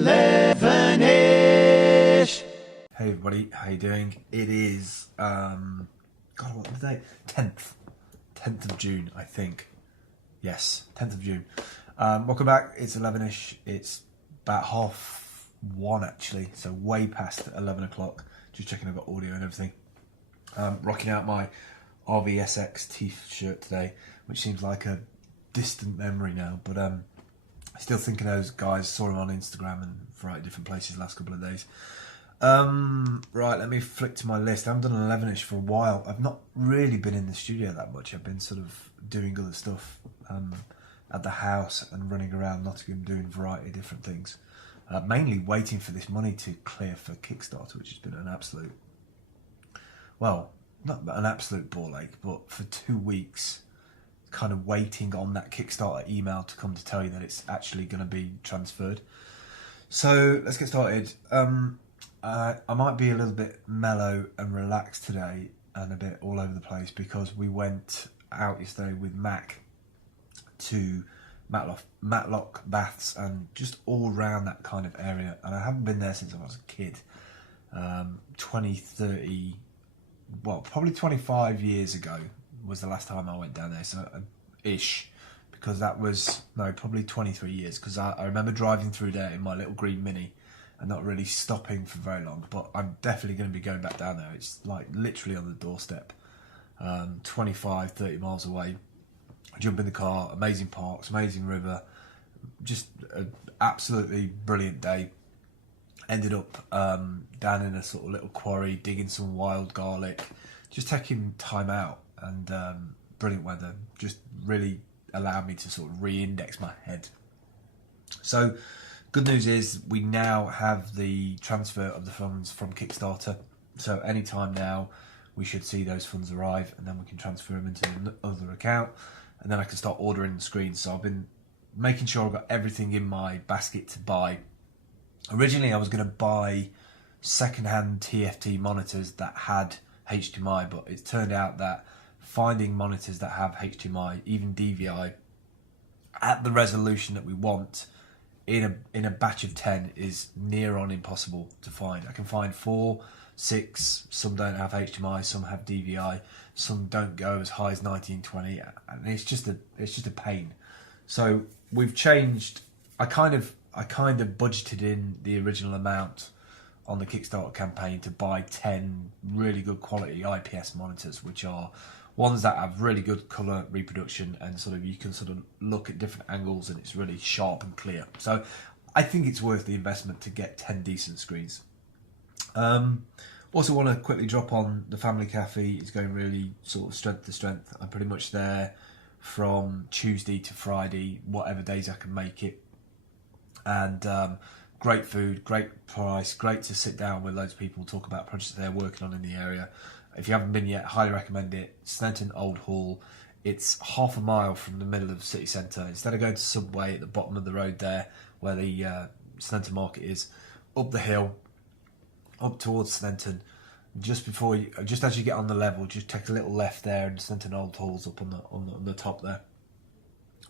elevenish. Hey everybody, how you doing? It is, God, what's the day? 10th of June, I think. Yes, 10th of June. Welcome back, it's elevenish. It's about 1:30 actually, so way past 11 o'clock. Just checking I've got audio and everything. Rocking out my RVSX t-shirt today, which seems like a distant memory now, but still thinking of those guys. Saw them on Instagram and a variety of different places the last couple of days. Right, let me flick to my list. I haven't done an elevenish for a while. I've not really been in the studio that much. I've been sort of doing other stuff at the house and running around Nottingham doing a variety of different things. Mainly waiting for this money to clear for Kickstarter, which has been an absolute, well, not an absolute ball ache, but for 2 weeks kind of waiting on that Kickstarter email to come to tell you that it's actually going to be transferred. So let's get started. I might be a little bit mellow and relaxed today and a bit all over the place because we went out yesterday with Mac to Matlock Baths and just all around that kind of area, and I haven't been there since I was a kid. 20, 30, well, probably 25 years ago was the last time I went down there, so ish, because that was, no, probably 23 years, because I remember driving through there in my little green Mini and not really stopping for very long, but I'm definitely going to be going back down there. It's like literally on the doorstep, 25, 30 miles away. I jump in the car, amazing parks, amazing river, just an absolutely brilliant day. Ended up down in a sort of little quarry, digging some wild garlic, just taking time out, and brilliant weather, just really allowed me to sort of re-index my head. So good news is we now have the transfer of the funds from Kickstarter, so anytime now we should see those funds arrive, and then we can transfer them into another account, and then I can start ordering the screens. So I've been making sure I've got everything in my basket to buy. Originally I was going to buy second-hand TFT monitors that had HDMI, but it's turned out that finding monitors that have HDMI, even DVI, at the resolution that we want in a batch of 10 is near on impossible to find. I can find 4, 6, some don't have HDMI, some have DVI, some don't go as high as 1920, and it's just a pain. So we've changed. I kind of budgeted in the original amount on the Kickstarter campaign to buy 10 really good quality IPS monitors, which are ones that have really good colour reproduction, and sort of you can sort of look at different angles and it's really sharp and clear. So I think it's worth the investment to get 10 decent screens. Also want to quickly drop on the family cafe. It's going really sort of strength to strength. I'm pretty much there from Tuesday to Friday, whatever days I can make it. And great food, great price, great to sit down with loads of people, talk about projects they're working on in the area. If you haven't been yet, highly recommend it. Sneinton Old Hall. It's half a mile from the middle of the city centre. Instead of going to Subway at the bottom of the road there, where the Sneinton Market is, up the hill, up towards Sneinton, just as you get on the level, just take a little left there, and Sneinton Old Hall's up on the top there.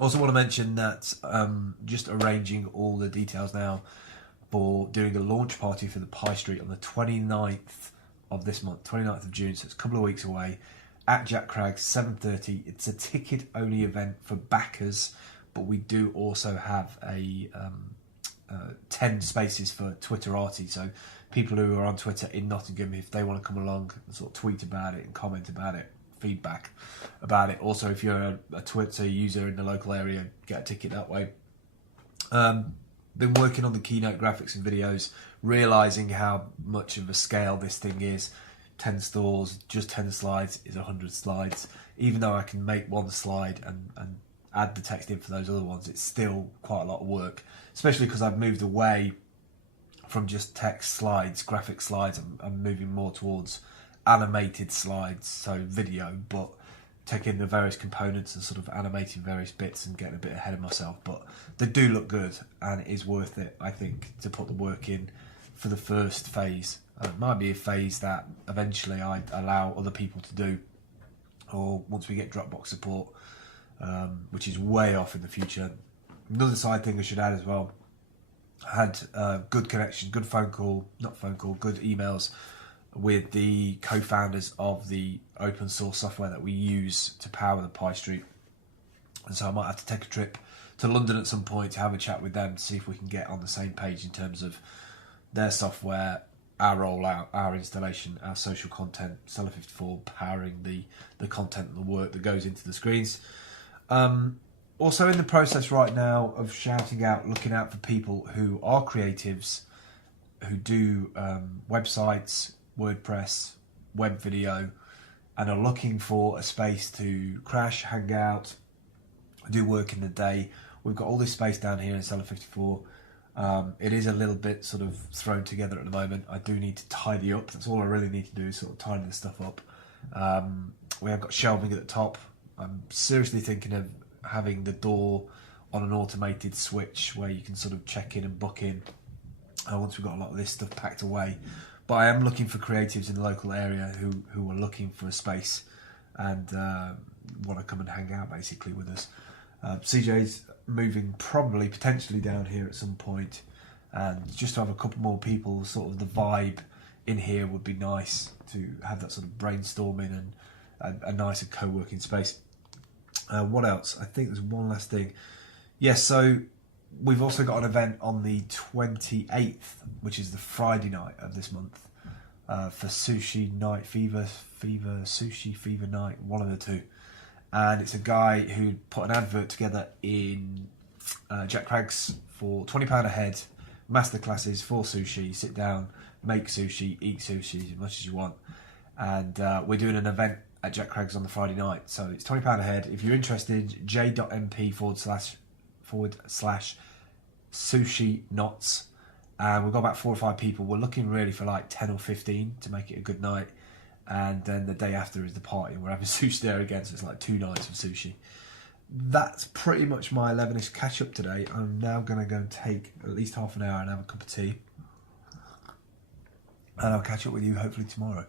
Also want to mention that just arranging all the details now for doing a launch party for the Pie Street on the 29th of this month, 29th of June, so it's a couple of weeks away, at Jack Cragg's, 7:30. It's a ticket-only event for backers, but we do also have a 10 spaces for Twitterati, so people who are on Twitter in Nottingham, if they want to come along and sort of tweet about it and comment about it, feedback about it. Also, if you're a Twitter user in the local area, get a ticket that way. Been working on the keynote graphics and videos, realising how much of a scale this thing is. 10 stores, just 10 slides is 100 slides. Even though I can make one slide and add the text in for those other ones, it's still quite a lot of work, especially because I've moved away from just text slides, graphic slides. I'm moving more towards animated slides, so video, but taking the various components and sort of animating various bits and getting a bit ahead of myself. But they do look good, and it is worth it, I think, to put the work in for the first phase. It might be a phase that eventually I allow other people to do, or once we get Dropbox support, which is way off in the future. Another side thing I should add as well had good connection, good good emails with the co-founders of the open source software that we use to power the Pi Street. And so I might have to take a trip to London at some point to have a chat with them to see if we can get on the same page in terms of their software, our rollout, our installation, our social content, Seller 54 powering the content and the work that goes into the screens. Also in the process right now of shouting out, looking out for people who are creatives, who do websites, WordPress, web video, and are looking for a space to crash, hang out, do work in the day. We've got all this space down here in Seller 54. It is a little bit sort of thrown together at the moment. I do need to tidy up. That's all I really need to do is sort of tidy this stuff up. We have got shelving at the top. I'm seriously thinking of having the door on an automated switch where you can sort of check in and book in once we've got a lot of this stuff packed away. But I am looking for creatives in the local area who are looking for a space and want to come and hang out basically with us. CJ's moving potentially down here at some point, and just to have a couple more people, sort of the vibe in here would be nice to have that sort of brainstorming and a nicer co-working space. What else? I think there's one last thing. Yes, so we've also got an event on the 28th, which is the Friday night of this month, for Sushi Night Sushi Fever Night, one of the two. And it's a guy who put an advert together in Jack Craig's for £20 a head, masterclasses for sushi, sit down, make sushi, eat sushi as much as you want. And we're doing an event at Jack Craig's on the Friday night. So it's £20 a head. If you're interested, j.mp/sushi knots. And we've got about 4 or 5 people. We're looking really for like 10 or 15 to make it a good night. And then the day after is the party. We're having sushi there again, so it's like 2 nights of sushi. That's pretty much my 11ish catch up today. I'm now going to go and take at least half an hour and have a cup of tea. And I'll catch up with you hopefully tomorrow.